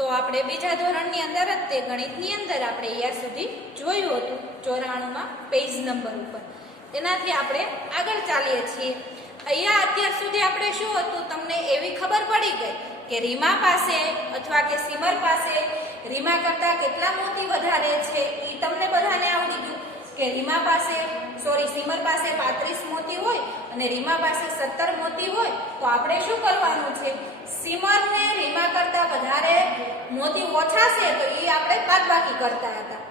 તો આપણે બીજા ધોરણની અંદર જ તે ગણિતની અંદર આપણે અહીંયા સુધી જોયું હતું 94માં પેજ નંબર ઉપર. તેનાથી આપણે આગળ ચાલીએ છીએ. અહીંયા અત્યાર સુધી આપણે શું હતું, તમને એવી ખબર પડી ગઈ કે રીમા પાસે અથવા કે સિમર પાસે રીમા કરતાં કેટલા મોતી વધારે છે એ તમને બધાને આવડી ગયું કે સિમર પાસે 35 મોતી હોય અને રીમા પાસે 17 મોતી હોય તો આપણે શું કરવાનું છે, સિમરને રીમા કરતાં વધારે મોતી ઓછા છે તો એ આપણે બાદબાકી કરતા હતા.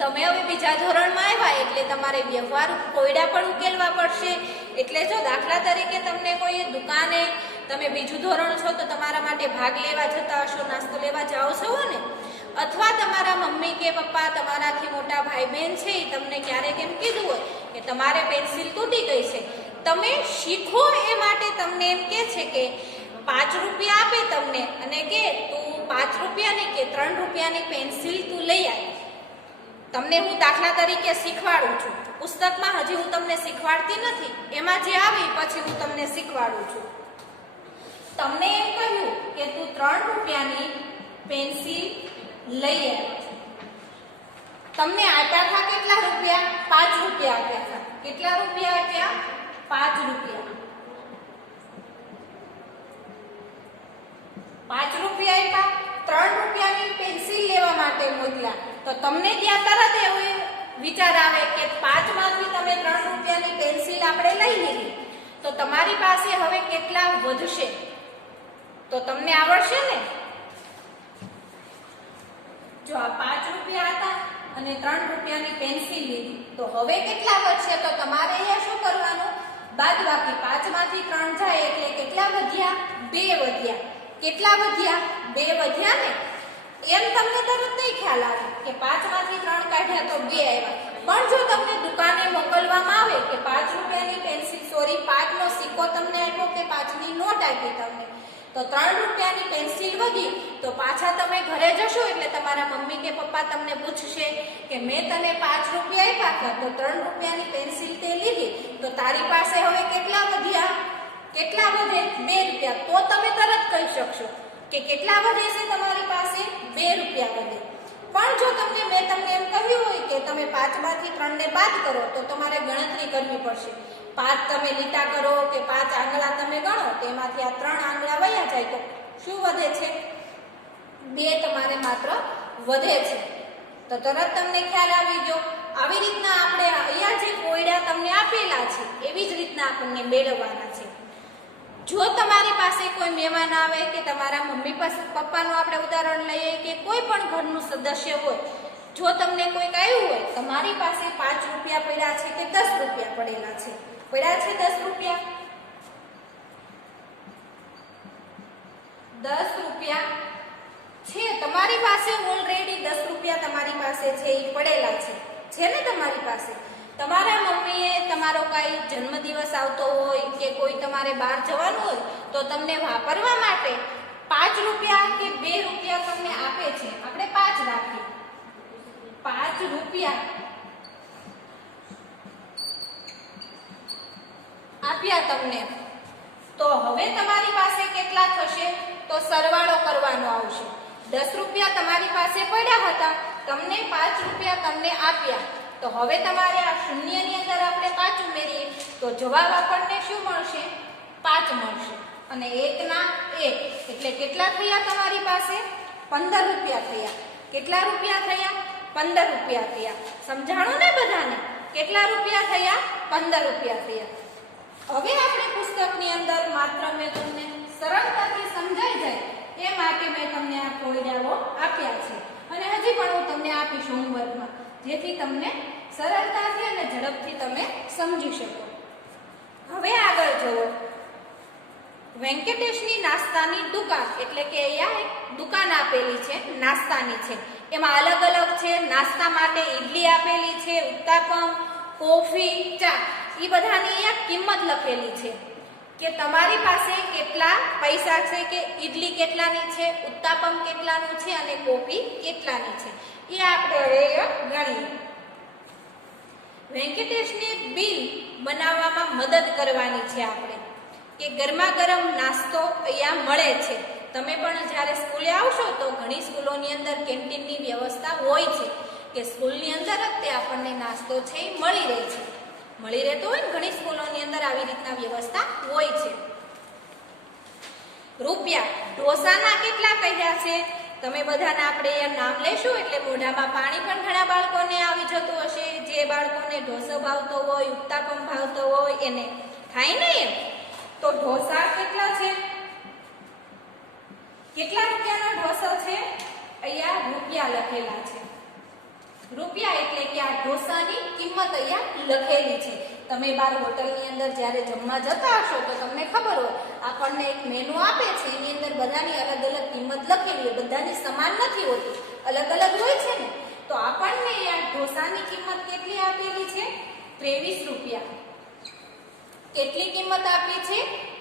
તમે હવે બીજા ધોરણમાં આવ્યા એટલે તમારે વ્યવહાર કોયડા પણ ઉકેલવા પડશે. એટલે જો દાખલા તરીકે તમને કોઈ દુકાને, તમે બીજું ધોરણ છો તો તમારા માટે ભાગ લેવા જતા હશો, નાસ્તો લેવા જાઓ છો ને, અથવા તમારા મમ્મી કે પપ્પા, તમારાથી મોટા ભાઈ બહેન છે એ તમને ક્યારેક એમ કીધું હોય કે તમારે પેન્સિલ તૂટી ગઈ છે, તમે શીખો એ માટે તમને એમ કહે છે કે 5 રૂપિયા આપે તમને અને કે તું 5 રૂપિયાની કે 3 રૂપિયાની પેન્સિલ તું લઈ આવી. તમને હું દાખલા તરીકે શીખવાડું છું, પુસ્તકમાં હજી હું તમને શીખવાડતી નથી, એમાં જે આવી પછી હું તમને શીખવાડું છું. તમને એમ કહ્યું કે તું 3 રૂપિયાની પેન્સિલ લઈ આવી. તમને આપ્યા હતા કેટલા રૂપિયા? 5 રૂપિયા આપ્યા હતા. કેટલા રૂપિયા આપ્યા? 5 રૂપિયા. 5 રૂપિયા આપ્યા, 3 રૂપિયાની પેન્સિલ લેવા માટે મોકલ્યા. તો તમને ત્યાં તરત એવો વિચાર આવે કે 5 માંથી તમે 3 રૂપિયાની પેન્સિલ આપણે લઈ લીધી તો તમારી પાસે હવે કેટલા વધશે? તો તમને આવડશે ને? જો આ 5 રૂપિયા હતા અને 3 રૂપિયાની પેન્સિલ લીધી તો હવે કેટલા વધશે? તો તમારે અહીંયા શું કરવાનું? બાદબાકી. 5 માંથી 3 જાય એટલે કેટલા વધ્યા? 2 વધ્યા. કેટલા વધ્યા? 2 વધ્યા ને? એમ તમને તરત નહીં ખ્યાલ આવે કે 5 માંથી 3 કાઢ્યા તો 2 આવ્યા. પણ જો તમને દુકાને મોકલવામાં આવે કે 5 રૂપિયાની પેન્સિલ, 5 નો સિક્કો તમને આપ્યો કે 5 ની નોટ આપી તમને, તો 3 રૂપિયાની પેન્સિલ વધી તો પાછા તમે ઘરે જશો એટલે તમારા મમ્મી કે પપ્પા તમને પૂછશે કે મેં તને 5 રૂપિયા આપ્યા હતા તો 3 રૂપિયાની પેન્સિલ તે લીધી તો તારી પાસે હવે કેટલા વધ્યા? કેટલા વધે? 2 રૂપિયા. તો તમે તરત કહી શકશો કે કેટલા વધે છે તમારી પાસે? 2 રૂપિયા વધે. પણ જો મેં તમને એમ કહ્યું હોય કે તમે 5 માંથી 3 ને બાદ કરો તો તમારે ગણતરી કરવી પડશે. 5 તમે લીટા કરો કે 5 આંગળા તમે ગણો, તેમાંથી આ 3 આંગળા વયા જાય તો શું વધે છે? 2 તમારે માત્ર વધે છે. તો તરત તમને ખ્યાલ આવી ગયો. આવી રીતના આપણે અહીંયા જે કોયડા તમને આપેલા છે એવી જ રીતના આપણને મેળવવાના છે. જો તમારી પાસે કોઈ મહેમાન આવે કે તમારા મમ્મી પપ્પાનું આપણે ઉદાહરણ લઈએ કે કોઈ પણ ઘરનું સદસ્ય હોય, જો તમને કોઈક આવ્યું હોય, તમારી પાસે 5 રૂપિયા પડ્યા છે કે 10 રૂપિયા પડેલા છે? પડ્યા છે 10 રૂપિયા. 10 રૂપિયા છે તમારી પાસે ઓલરેડી. 10 રૂપિયા તમારી પાસે છે એ પડેલા છે ને તમારી પાસે? તમારા મમ્મીએ તમારો કાંઈ જન્મદિવસ આવતો હોય કે કોઈ તમારે બહાર જવાનું હોય તો તમને વાપરવા માટે 5 રૂપિયા કે 2 રૂપિયા તમને આપે છે. આપણે 5 રાખીએ. 5 રૂપિયા આપ્યા તમને. તો હવે તમારી પાસે કેટલા થશે? તો સરવાળો કરવાનો આવશે. 10 રૂપિયા તમારી પાસે પડ્યા હતા, તમને 5 રૂપિયા તમને આપ્યા. તો હવે તમારે આ શૂન્યની અંદર આપણે 5 ઉમેરીએ તો જવાબ આપણને શું મળશે? 5 મળશે. અને 1 ના 1 એટલે કેટલા થયા તમારી પાસે? 15 રૂપિયા થયા. કેટલા રૂપિયા થયા? 15 રૂપિયા થયા. સમજાણું ને બધાને? કેટલા રૂપિયા થયા? 15 રૂપિયા થયા. હવે આપણે પુસ્તકની અંદર માત્ર મેં તમને સરળતાથી સમજાઈ જાય એ માટે મેં તમને આ કોયડાઓ આપ્યા છે અને હજી પણ હું તમને આપીશ હોમવર્કમાં, જેથી તમને સરળતાથી અને ઝડપથી તમે સમજી શકો. હવે આગળ જુઓ. વેંકટેશની નાસ્તાની દુકાન, એટલે કે અહીંયા એક દુકાન આપેલી છે, નાસ્તાની છે. એમાં અલગ અલગ છે. નાસ્તા માટે ઈડલી આપેલી છે, ઉત્તાપમ, કોફી, ચા, એ બધાની અહીંયા કિંમત લખેલી છે કે તમારી પાસે કેટલા પૈસા છે, કે ઈડલી કેટલાની છે, ઉત્તાપમ કેટલાનું છે અને કોફી કેટલાની છે, એ આપણે હવે ગણીએ. વેંકટેશને બિલ બનાવવામાં મદદ કરવાની છે આપણે કે ગરમા ગરમ નાસ્તો અહીંયા મળે છે તમે પણ જ્યારે સ્કૂલે આવશો તો ઘણી સ્કૂલોની અંદર કેન્ટીનની વ્યવસ્થા હોય છે કે સ્કૂલની અંદર જ તે આપણને નાસ્તો છે એ મળી રહે છે. મળી રહેતો હોય ને ઘણી સ્કૂલોની અંદર આવી રીતના વ્યવસ્થા હોય છે. રૂપિયા ઢોસાના કેટલા કહ્યા છે? તમે બધાને આપણે અહીંયા નામ લેશું એટલે મોઢામાં પાણી પણ ઘણા બાળકોને આવી જતું હશે. જે બાળકોને ઢોસો ભાવતો હોય, ઉત્તાપમ ભાવતો હોય એને થાય ને એમ. તો ઢોસા કેટલા છે? કેટલા રૂપિયાનો ઢોસો છે? અહીંયા રૂપિયા લખેલા છે. રૂપિયા એટલે કે આ ઢોસાની કિંમત અહીંયા લખેલી છે. તમે બાર હોટલની અંદર જ્યારે જમવા જતા હશો તો તમને ખબર હોય આપણને એક મેનુ આપે છે, એની અંદર બધાની અલગ અલગ કિંમત લખેલી હોય. બધાની સમાન નથી હોતી, અલગ અલગ હોય છે ને. તો આપણને અહીંયા ઢોસાની કિંમત કેટલી આપેલી છે? 23 રૂપિયા. કેટલી કિંમત આપી છે?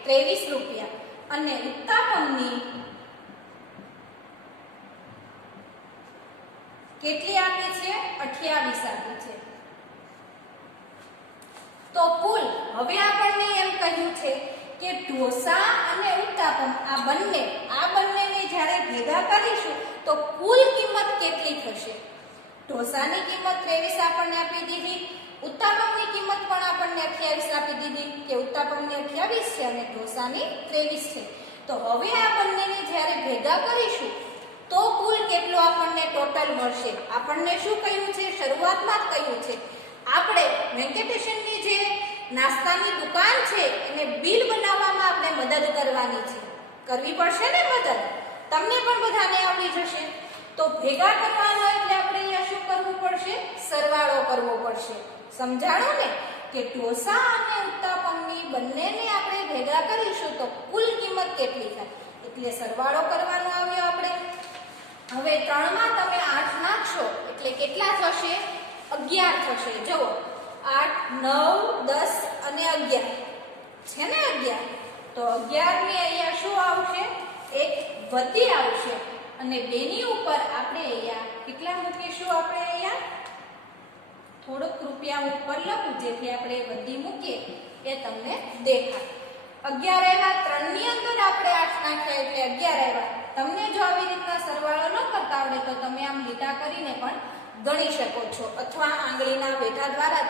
23 રૂપિયા. અને ઉત્તાપમની કેટલી આપી છે? 28 આપી છે. તો કુલ હવે આપણને એમ કહ્યું છે કે ઢોસા અને ઉત્તાપમ આ બંનેને જ્યારે ભેગા કરીશું તો કુલ કિંમત કેટલી થશે? ઢોસાની કિંમત 23 આપણને આપી દીધી, ઉત્તાપમની કિંમત પણ આપણને 28 આપી દીધી કે ઉત્તાપમની 28 છે અને ઢોસાની 23 છે. તો હવે આ બંનેને જ્યારે ભેગા કરીશું તો કુલ કેટલો આપણને ટોટલ મળશે? આપણને શું કહ્યું છે? શરૂઆતમાં જ કહ્યું છે આપણે વેંકટેશનની જે નાસ્તાની દુકાન છે એને બિલ બનાવવામાં આપણે મદદ કરવાની છે. કરવી પડશે ને મદદ? તમને પણ બધાને આવડી જશે. તો ભેગા કરવાનો એટલે આપણે અહીંયા શું કરવું પડશે? સરવાળો કરવો પડશે. સમજાણો ને કે ઢોસા અને ઉત્તાપમની બંનેને આપણે ભેગા કરીશું તો કુલ કિંમત કેટલી થાય? એટલે સરવાળો કરવાનો આવ્યો આપણે. હવે 3 માં તમે 8 નાખશો એટલે કેટલા થશે? 11 થશે. જુઓ 8, 9, 10 અને 11 છે ને 11. તો 11 ની અહીંયા શું આવશે? એક વધી આવશે અને 2 ની ઉપર આપણે અહીંયા કેટલા મૂકીશું? આપણે અહીંયા થોડુંક રૂપિયા ઉપર લખું જેથી આપણે વધી મૂકીએ એ તમને દેખાય. 11 આવ્યા. 3 ની અંદર આપણે 8 નાખ્યા એટલે 11 આવ્યા. તમને જો આવી રીતના સરવાળો ન કરતા આવડે તો તમે આમ લીટા કરીને પણ ગણી શકો છો અથવા આંગળાના વેઢા દ્વારા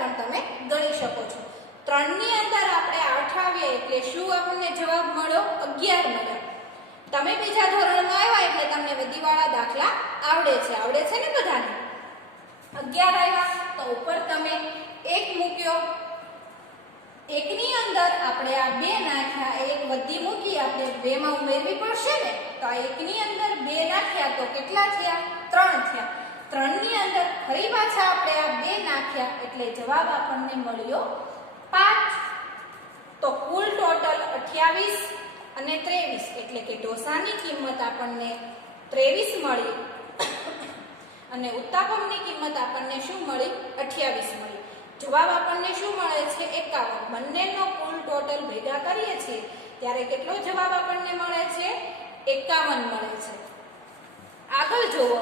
પણ તમે ગણી શકો છો. 3 ની અંદર આપણે 8 આવીએ એટલે શું આપણને જવાબ મળ્યો? 11 મળ્યો. તમે બીજા ધોરણમાં આવ્યા એટલે તમને વધીવાળા દાખલા આવડે છે ને બધાને? 11 આવ્યા તો ઉપર તમે 1 મૂક્યો. 1 ની અંદર આપણે આ 2 નાખ્યા, એક વધી મૂકી આપણે 2 માં ઉમેરવી પડશે ને. તો આ 1 ની અંદર 2 નાખ્યા તો કેટલા થયા? 3 થયા. 3 ની અંદર ફરી પાછા આપણે આ 2 નાખ્યા એટલે જવાબ આપણને મળ્યો 5. તો કુલ ટોટલ 28 અને 23 એટલે કે ઢોસાની કિંમત આપણને 23 મળી અને ઉત્તાપમની કિંમત આપણને શું મળી? 28 મળી. જવાબ આપણને શું મળે છે? 51. બંનેનો કુલ ટોટલ ભેગા કરીએ છીએ ત્યારે કેટલો જવાબ આપણને મળે છે? 51 મળે છે. આગળ જુઓ,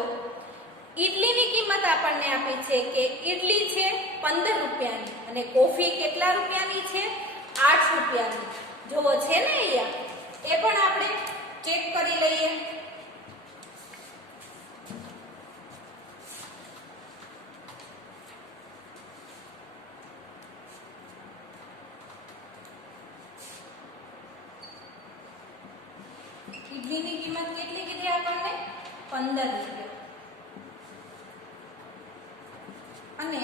ઈડલીની કિંમત આપણને આપી છે કે ઈડલી છે 15 રૂપિયાની અને કોફી કેટલા રૂપિયાની છે? 8 રૂપિયાની. જુઓ છે ને અહીંયા, એ પણ આપણે ચેક કરી લઈએ. ઈડલીની કિંમત કેટલી કીધી આપણને? 15 રૂપિયા. અને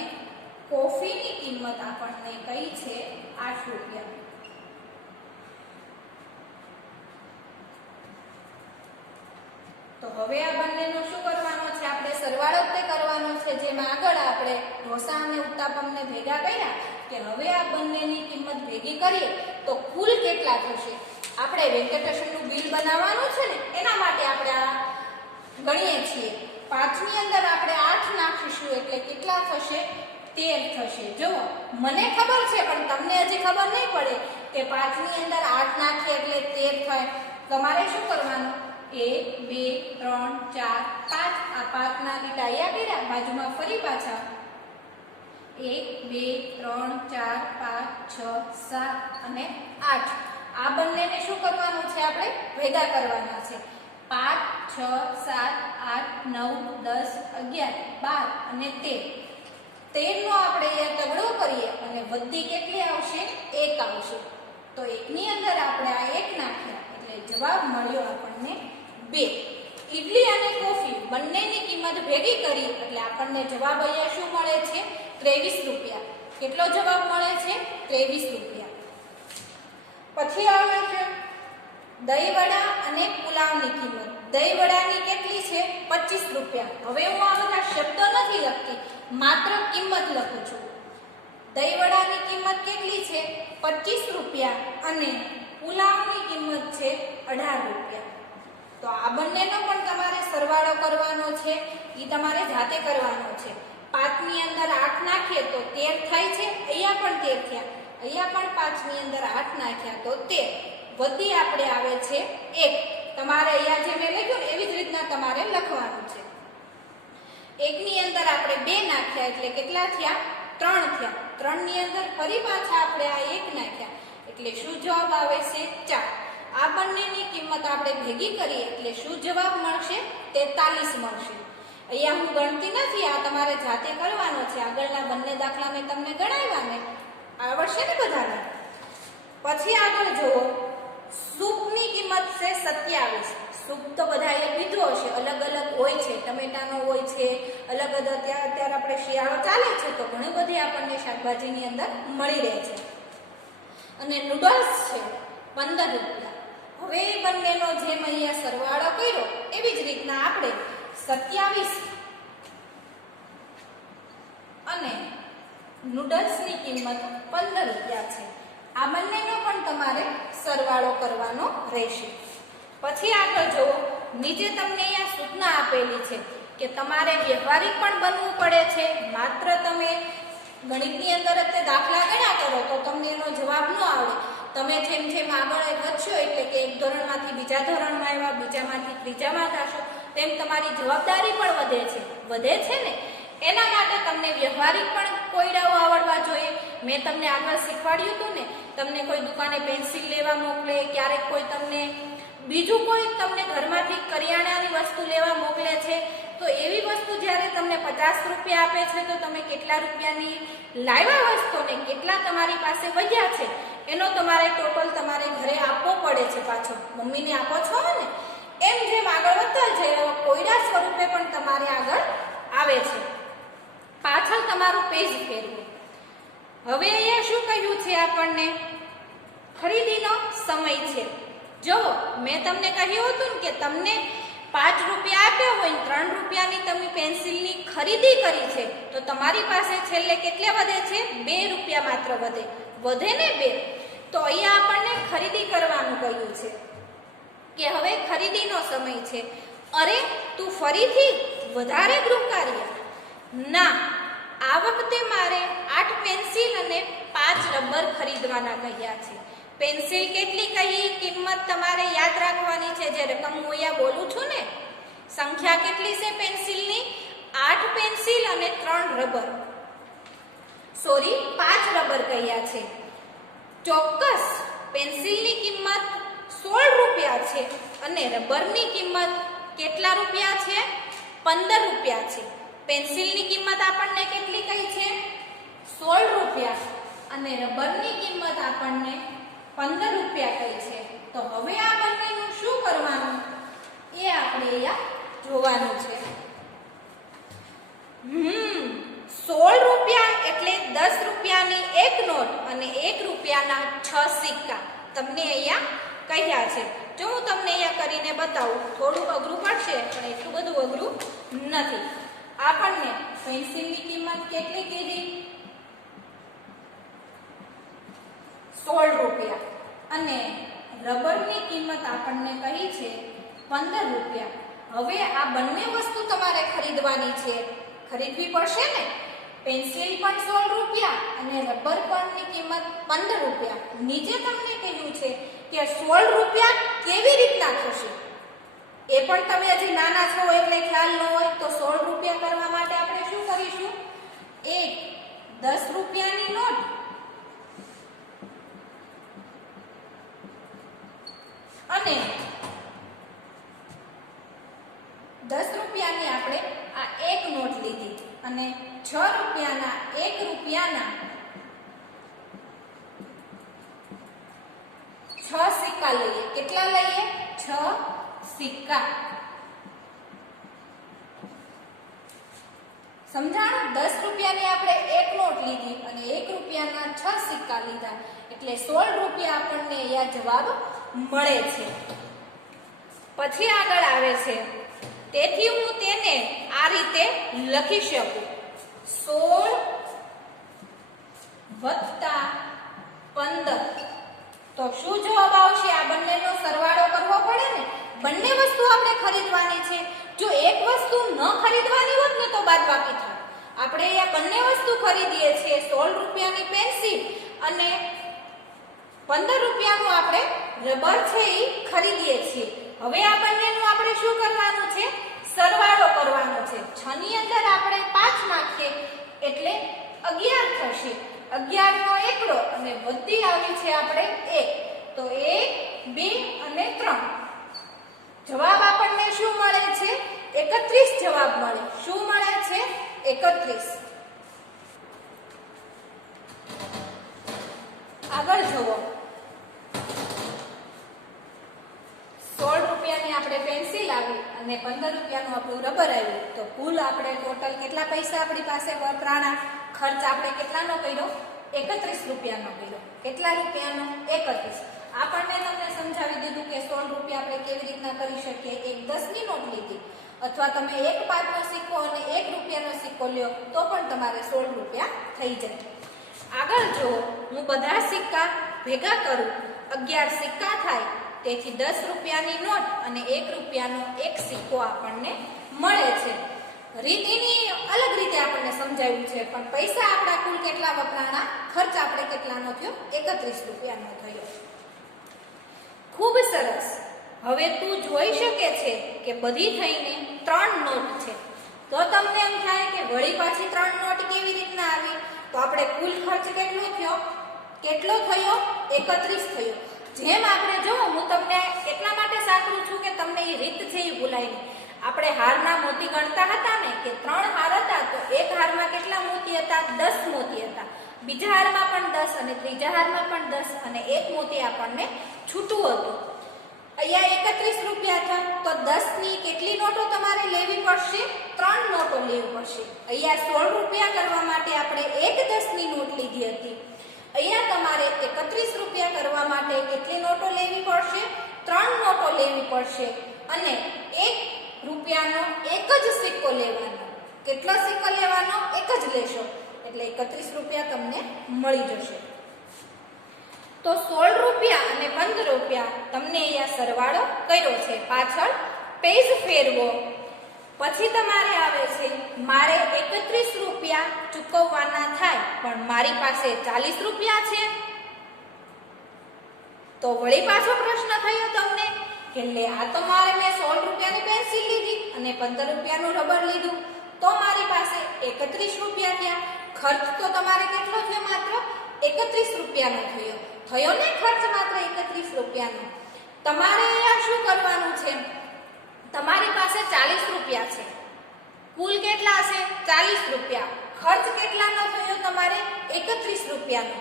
કોફીની કિંમત આપણને કઈ છે? 8 રૂપિયા. તો હવે આ બંનેનો શું કરવાનો છે? આપણે સરવાળો જ કરવાનો છે. જેમાં આગળ આપણે ઢોસા અને ઉત્તાપમને ભેગા કર્યા કે હવે આ બંનેની કિંમત ભેગી કરીએ તો કુલ કેટલા થશે? આપણે વેંકટેશનનું બિલ બનાવવાનું છે ને એના માટે આપણે આ ગણીએ છીએ. 5 ની અંદર આપણે 8 નાખીશું એટલે કેટલા થશે? 13 થશે. જુઓ મને ખબર છે પણ તમને હજી ખબર નહીં પડે કે 5 ની અંદર 8 નાખીએ એટલે 13 થાય. તમારે શું કરવાનું? 1, 2, 3, 4, 5 આ 5 ના લીટા અહીંયા કર્યા, બાજુમાં ફરી પાછા 1, 2, 3, 4, 5, 6, 7 અને 8. આ બંનેને શું કરવાનું છે? આપણે ભેગા કરવાના છે. 5 6 7 8 9 10 11 12 અને 13. 13 નો આપણે અહીંયા તગડો કરીએ અને વધી કેટલી આવશે? 1 આવશે. તો 1 ની અંદર આપણે આ 1 નાખ્યા એટલે જવાબ મળ્યો આપણને 2. ઈડલી અને કોફી બંનેની કિંમત ભેગી કરી એટલે આપણને જવાબ અહીંયા શું મળે છે? 23 રૂપિયા. કેટલો જવાબ મળે છે? 23 રૂપિયા. પછી આવે છે દહીંવડા અને પુલાવની કિંમત. દહીંવડાની કેટલી છે? 25 રૂપિયા. હવે હું આ બધા શબ્દો નથી લખતી, માત્ર કિંમત લખું છું. દહીંવડાની કિંમત કેટલી છે? 25 રૂપિયા અને પુલાવની કિંમત છે 18 રૂપિયા. તો આ બંનેનો પણ તમારે સરવાળો કરવાનો છે, એ તમારે જાતે કરવાનો છે. 5 ની અંદર 8 નાખીએ તો 13 થાય છે. અહીંયા પણ 13 થયા. અહીંયા પણ 5 ની અંદર 8 નાખ્યા તો 13. વધી આપણે આવે છે 1. તમારે અહીંયા જે મેં લખ્યું ને એવી જ રીતના તમારે લખવાનું છે. 1 ની અંદર આપણે 2 નાખ્યા એટલે કેટલા થયા? 3 થયા. 3 ની અંદર ફરી પાછા આપણે આ 1 નાખ્યા એટલે શું જવાબ આવે છે? 4. આ બંનેની કિંમત આપણે ભેગી કરીએ એટલે શું જવાબ મળશે? 43 મળશે. અહીંયા હું ગણતી નથી, આ તમારે જાતે કરવાનો છે. આગળના બંને દાખલા મેં તમને ગણાવ્યા ને, આવડશે ને બધાને? પછી આગળ જુઓ, સૂપની કિંમત છે 27. સૂપ તો બધાએ પીધો હશે, અલગ અલગ હોય છે. ટમેટાનો હોય છે, અલગ અલગ. અત્યારે આપણે શિયાળો ચાલે છે તો ઘણી બધી આપણને શાકભાજીની અંદર મળી રહે છે. અને નૂડલ્સ છે 15 રૂપિયા. હવે એ બંનેનો જેમ અહીંયા સરવાળો કર્યો એવી જ રીતના આપણે 27 અને નૂડલ્સની કિંમત 15 રૂપિયા છે. આ બંનેનો પણ તમારે સરવાળો કરવાનો રહેશે. પછી આગળ જુઓ, નીચે તમને અહીંયા સૂચના આપેલી છે કે તમારે વ્યવહારિક પણ બનવું પડે છે. માત્ર તમે ગણિતની અંદર જ તે દાખલા ગણ્યા કરો તો તમને એનો જવાબ ન આવડે. તમે જેમ જેમ આગળ વધશો એટલે કે એક ધોરણમાંથી બીજા ધોરણમાં આવ્યા, બીજામાંથી ત્રીજામાં થશો, તેમ તમારી જવાબદારી પણ વધે છે ને. એના માટે તમને વ્યવહારિક પણ કોયડાઓ આવડવા જોઈએ. મેં તમને આગળ શીખવાડ્યું હતું ને, તમને કોઈ દુકાને પેન્સિલ લેવા મોકલે, ક્યારેક કોઈ તમને બીજું કોઈ તમને ઘરમાંથી કરિયાણાની વસ્તુ લેવા મોકલે છે, તો એવી વસ્તુ જ્યારે તમને 50 રૂપિયા આપે છે તો તમે કેટલા રૂપિયાની લાવ્યા વસ્તુ ને કેટલા તમારી પાસે વધ્યા છે એનો તમારે ટોટલ તમારે ઘરે આપવો પડે છે. પાછો મમ્મીને આપો છો ને, એમ જેમ આગળ વધતા જાય કોયડા સ્વરૂપે પણ તમારે આગળ આવે છે. પાછળ તમારું પેજ ફેરવું. હવે અહીંયા શું કહ્યું છે આપણને? ખરીદીનો સમય છે. જો મેં તમને કહ્યું હતું કે તમને 5 રૂપિયા આપ્યા હોય, 3 રૂપિયાની તમે પેન્સિલની ખરીદી કરી છે, તો તમારી પાસે છેલ્લે કેટલે વધે છે? 2 રૂપિયા માત્ર વધે ને 2. તો અહીંયા આપણને ખરીદી કરવાનું કહ્યું છે કે હવે ખરીદીનો સમય છે. અરે તું ફરીથી વધારે ગૃહ કાર્ય? ના, આ વખતે મારે 8 પેન્સિલ અને 5 રબર ખરીદવાના કહ્યા છે. પેન્સિલ કેટલી કહી? કિંમત તમારે યાદ રાખવાની છે. જે રકમ હું અહીંયા બોલું છું ને, સંખ્યા કેટલી છે પેન્સિલની? 8 પેન્સિલ અને 3 રબર. 5 રબર કહ્યા છે. ચોક્કસ પેન્સિલની કિંમત 16 રૂપિયા છે અને રબરની કિંમત કેટલા રૂપિયા છે? 15 રૂપિયા છે. પેન્સિલની કિંમત આપણને કેટલી કહી છે? 16 રૂપિયા અને રબરની કિંમત આપણને 15 રૂપિયા કહી છે. તો હવે આ બંનેનું શું કરવાનું એ આપણે અહીંયા જોવાનું છે. 16 રૂપિયા એટલે 10 રૂપિયાની એક નોટ અને 1 રૂપિયાના 6 સિક્કા તમને અહીંયા કહ્યા છે. જો હું તમને અહીંયા કરીને બતાવું, થોડું અઘરું પડશે પણ એટલું બધું અઘરું નથી. આપણને પેન્સિલની કિંમત કેટલી કીધી? 16 રૂપિયા અને રબરની કિંમત આપણને કહી છે 15 રૂપિયા. હવે આ બંને વસ્તુ તમારે ખરીદવાની છે, ખરીદવી પડશે ને. પેન્સિલ પણ 16 રૂપિયા અને રબર પરની કિંમત 15 રૂપિયા. નીચે તમને કહ્યું છે કે 16 રૂપિયા કેવી રીતના થશે એ પણ તમે હજી નાના છો એટલે ખ્યાલ ન હોય તો 16 રૂપિયા કરવા માટે આપણે શું કરીશું? એક 10 રૂપિયાની નોટ અને 10 રૂપિયાની આપણે આ એક નોટ લીધી અને 6 રૂપિયાના 1 રૂપિયાના 6 સિક્કા લઈએ. કેટલા લઈએ? 6 સિક્કા. સમજાણું? 10 રૂપિયાની આપણે એક નોટ લીધી અને 1 રૂપિયાના 6 સિક્કા લીધા એટલે 16 રૂપિયા આપણને અહીંયા જવાબ મળે છે. પછી આગળ આવે છે, તેથી હું તેને આ રીતે લખી શકું, 16 વત્તા 15. તો શું જવાબ આવશે? આ બંનેનો સરવાળો કરવો પડે ને. બંને વસ્તુ આપણે ખરીદવાની છે. જો એક વસ્તુ ન ખરીદવાની હોત ને તો બાદબાકી થાય. આપણે અહીંયા બંને વસ્તુ ખરીદીએ છીએ, 16 રૂપિયાની પેન્સિલ અને 15 રૂપિયાનું આપણે રબર છે એ ખરીદીએ છીએ. હવે આ બંનેનું આપણે શું કરવાનું છે? સરવાળો કરવાનો છે. 6 ની અંદર આપણે 5 નાખીએ એટલે 11 થશે. 11 નો એકડો અને વધી આવી છે આપણે 1. તો 1, 2 અને 3. જવાબ આપણને શું મળે છે? 31 જવાબ મળે. શું મળે છે? 31. આગળ જુઓ, 16 રૂપિયાની આપણે પેન્સિલ આવી અને 15 રૂપિયાનું આપણું રબર આવ્યું. તો કુલ આપણે ટોટલ કેટલા પૈસા આપણી પાસે વપરાણા? ખર્ચ આપણે કેટલાનો કર્યો? 31 રૂપિયાનો કર્યો. કેટલા રૂપિયાનો? 31. આપણને તમને સમજાવી દીધું કે 16 રૂપિયા આપણે કેવી રીતના કરી શકીએ. એક 10 ની નોટ લીધી અથવા તમે એક 5 નો સિક્કો અને 1 રૂપિયાનો સિક્કો લ્યો તો પણ તમારે 16 રૂપિયા થઈ જાય. આગળ જો હું બધા સિક્કા ભેગા કરું, 11 સિક્કા થાય. તેથી 10 રૂપિયાની નોટ અને 1 રૂપિયાનો એક સિક્કો આપણને મળે છે. રીતની અલગ રીતે આપણને સમજાવ્યું છે, પણ પૈસા આપણા કુલ કેટલા વપરાણા? ખર્ચ આપણે કેટલાનો થયો? 31 રૂપિયાનો થયો. ખૂબ સરસ. હવે તું જોઈ શકે છે કે બધી થઈને 3 નોટ છે. તો તમને એમ થાય કે વળી પાછી 3 નોટ કેવી રીતના આવી? તો આપણે કુલ ખર્ચ કેટલો થયો? કેટલો થયો? 31 થયો. જેમ આપણે જો હું તમને એટલા માટે સાંકળું છું કે તમને એ રીત છે એ ભૂલાય નહીં. આપણે હારના મોતી ગણતા હતા ને કે 3 હાર હતા તો એક હારમાં કેટલા મોતી હતા? 10 મોતી હતા. બીજા હારમાં પણ 10 અને ત્રીજા હારમાં પણ 10 અને એક મોતી આપણને છૂટું હતું. અહીંયા 31 રૂપિયા હતા તો 10 ની કેટલી નોટો તમારે લેવી પડશે? 3 નોટો લેવી પડશે. અહીંયા 16 રૂપિયા કરવા માટે આપણે એક 10 ની નોટ લીધી હતી. અહીંયા તમારે 31 રૂપિયા કરવા માટે કેટલી નોટો લેવી પડશે? 3 નોટો લેવી પડશે અને 1 રૂપિયાનો એક જ સિક્કો લેવાનો. કેટલો સિક્કો લેવાનો? એક જ લેશો એટલે 31 રૂપિયા તમને મળી જશે. તો 16 રૂપિયા અને 15 રૂપિયા તમને અહીંયા સરવાળો કર્યો છે. પાછળ પેજ ફેરવો. પછી તમારે આવે છે, મારે 31 રૂપિયા ચૂકવવાના થાય પણ મારી પાસે 40 રૂપિયા છે. તો વળી પાછો પ્રશ્ન થયો તમને કે લે આ તો મારે મેં 16 રૂપિયાની પેન્સિલ લીધી અને 15 રૂપિયાનું રબર લીધું તો મારી પાસે 31 રૂપિયા થયા. ખર્ચ તો તમારે કેટલો થયો? માત્ર 31 રૂપિયાનો થયો. થયો ને ખર્ચ માત્ર 31 રૂપિયાનો. તમારે અહીંયા શું કરવાનું છે? તમારી પાસે 40 રૂપિયા છે. કુલ કેટલા છે? 40 રૂપિયા. ખર્ચ કેટલાનો થયો તમારે? 31 રૂપિયાનો.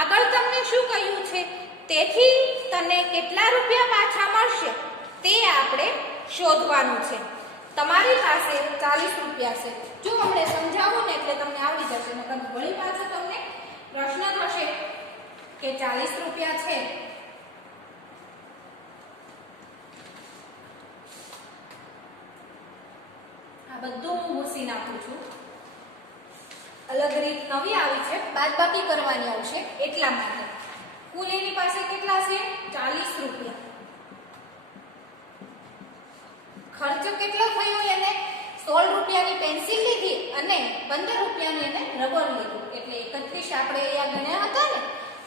આગળ તમને શું કહ્યું છે? તેથી તને કેટલા રૂપિયા પાછા મળશે તે આપણે શોધવાનું છે. તમારી પાસે 40 રૂપિયા છે. જો આપણે સમજાવું ને એટલે તમને આવડી જશે. નકર વળી પાછો તમને પ્રશ્ન થશે કે 40 રૂપિયા છે આ બધું હું ભૂસી નાખું છું. અલગ રીત નવી આવી છે, બાદબાકી કરવાની આવશે એટલા માટે. કુલ એની પાસે કેટલા છે? 40 રૂપિયા. ખર્ચ કેટલો થયો એને? 16 રૂપિયાની પેન્સિલ લીધી અને 15 રૂપિયાની એને રબર લીધું એટલે 31 આપણે અહીંયા ગણ્યા હતા ને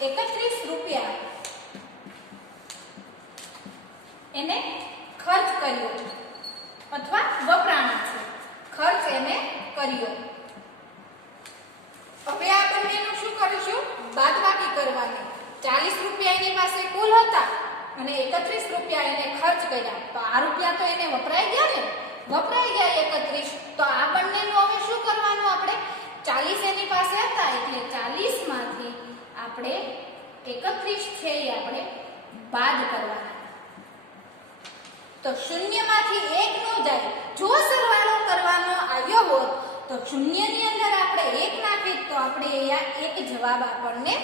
31 રૂપિયા એને ખર્ચ કર્યો અથવા વપરાણા છે. ખર્ચ એને કર્યો. હવે આ બંનેનું શું કરીશું? બાદબાકી કરવાની. 40 રૂપિયા એની પાસે કુલ હતા અને 31 રૂપિયા તો આ રૂપિયા તો એને વપરાઈ ગયા ને, વપરાઈ ગયા 31. તો આ બંનેનું હવે શું કરવાનું આપણે? 40 એની પાસે હતા એટલે 40 માંથી આપણે 31 છે એ આપણે બાદ કરવાના. તો શૂન્યમાંથી 1 નો જાય. જો સરવાળો કરવાનો આવ્યો હોત તો શૂન્યની અંદર આપણે 1 નાખી તો આપણે અહીંયા એક જવાબ આપણને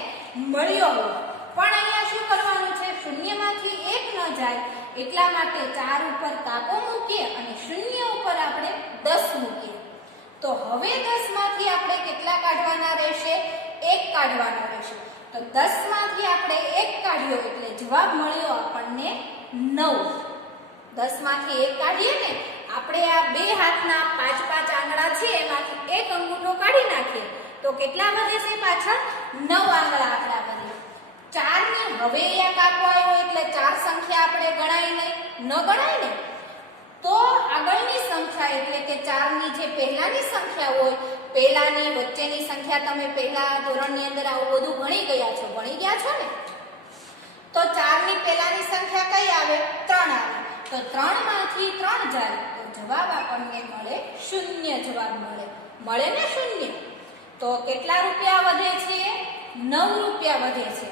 મળ્યો હોત. પણ અહીંયા શું કરવાનું છે? શૂન્યમાંથી 1 ન જાય એટલા માટે 4 ઉપર કાપો મૂકીએ અને શૂન્ય ઉપર આપણે 10 મૂકીએ. તો હવે 10 માંથી આપણે કેટલા કાઢવાના રહેશે? 1 કાઢવાના રહેશે. તો 10 માંથી આપણે 1 કાઢ્યો એટલે જવાબ મળ્યો આપણને 9. 10 માંથી 1 કાઢીએ ને, આપણે આ બે હાથના 5 આંગળા છે એમાંથી એક અંગૂઠો કાઢી નાખીએ તો કેટલા વધે છે? પાછળ 9 આંગળા આપણા વધે. 4 ને હવે અહીંયા કાપો આવ્યો એટલે 4 સંખ્યા આપણે ગણાય નહીં, ન ગણાય ને. તો આગળની સંખ્યા એટલે કે 4 ની જે પહેલાની સંખ્યા હોય, પહેલાની વચ્ચેની સંખ્યા તમે પહેલા ધોરણની અંદર આવું બધું ભણી ગયા છો ને. તો 4 ની પહેલાની સંખ્યા કઈ આવે? 3 આવે. તો 3 માંથી 3 જાય તો જવાબ આપણને મળે 0. જવાબ મળે ને 0. તો કેટલા રૂપિયા વધે છે? 9 રૂપિયા વધે છે.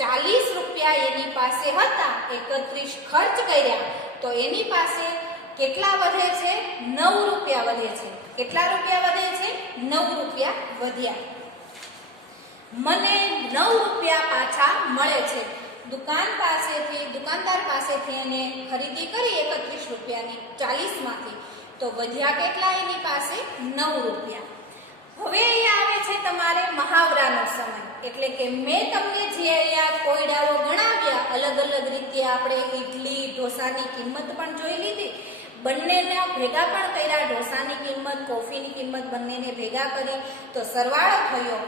40 રૂપિયા એની પાસે હતા, 31 ખર્ચ કર્યા તો એની પાસે કેટલા વધે છે? 9 રૂપિયા વધે છે. કેટલા રૂપિયા વધે છે? 9 રૂપિયા વધ્યા. મને 9 રૂપિયા પાછા મળે છે. દુકાનદાર પાસેથી એને ખરીદી કરી 31 રૂપિયાની 40 માંથી, તો વધ્યા કેટલા એની પાસે? 9 રૂપિયા. હવે અહીંયા આવે છે તમારે મહાવરાનો સમય. એટલે કે મેં તમને જે અહીંયા કોયડાઓ ગણાવ્યા, અલગ અલગ રીતે આપણે ઇડલી ઢોસાની કિંમત પણ જોઈ લીધી, બંનેના ભેગા પણ કર્યા. ઢોસાની કિંમત, કોફીની કિંમત બંનેને ભેગા કરી તો સરવાળો થયો.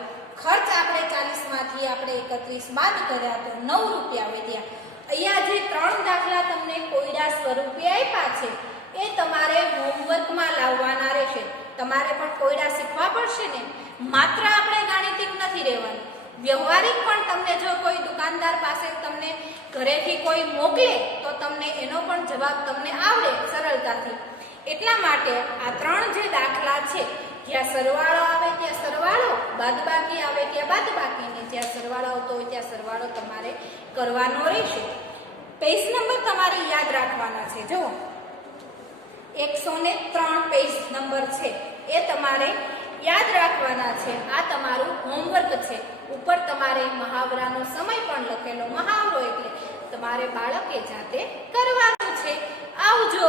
ખર્ચ આપણે 40 માંથી આપણે 31 બાદ કર્યા તો 9 રૂપિયા વધ્યા. અહીંયા જે 3 દાખલા તમને કોયડા સ્વરૂપે આપ્યા છે એ તમારે હોમવર્કમાં લાવવાના રહેશે. તમારે પણ કોયડા શીખવા પડશે ને. માત્ર આપણે ગાણિતિક નથી રહેવાનું, વ્યવહારિક પણ. તમને જો કોઈ દુકાનદાર પાસે તમને ઘરેથી કોઈ મોકલે તો તમને એનો પણ જવાબ તમને આવડે સરળતાથી. એટલા માટે આ 3 જે દાખલા છે, જ્યાં સરવાળો આવે ત્યાં સરવાળો, બાદબાકી આવે ત્યાં બાદબાકી, ને જ્યાં સરવાળો આવતો હોય ત્યાં સરવાળો તમારે કરવાનો રહેશે. પેજ નંબર તમારે યાદ રાખવાના છે. જુઓ 103 પેજ નંબર છે એ તમારે યાદ રાખવાના છે. આ તમારું હોમવર્ક છે. ઉપર તમારે મહાવરાનો સમય પણ લખેલો. મહાવરો એટલે તમારે બાળકે જાતે કરવાનું છે. આવજો.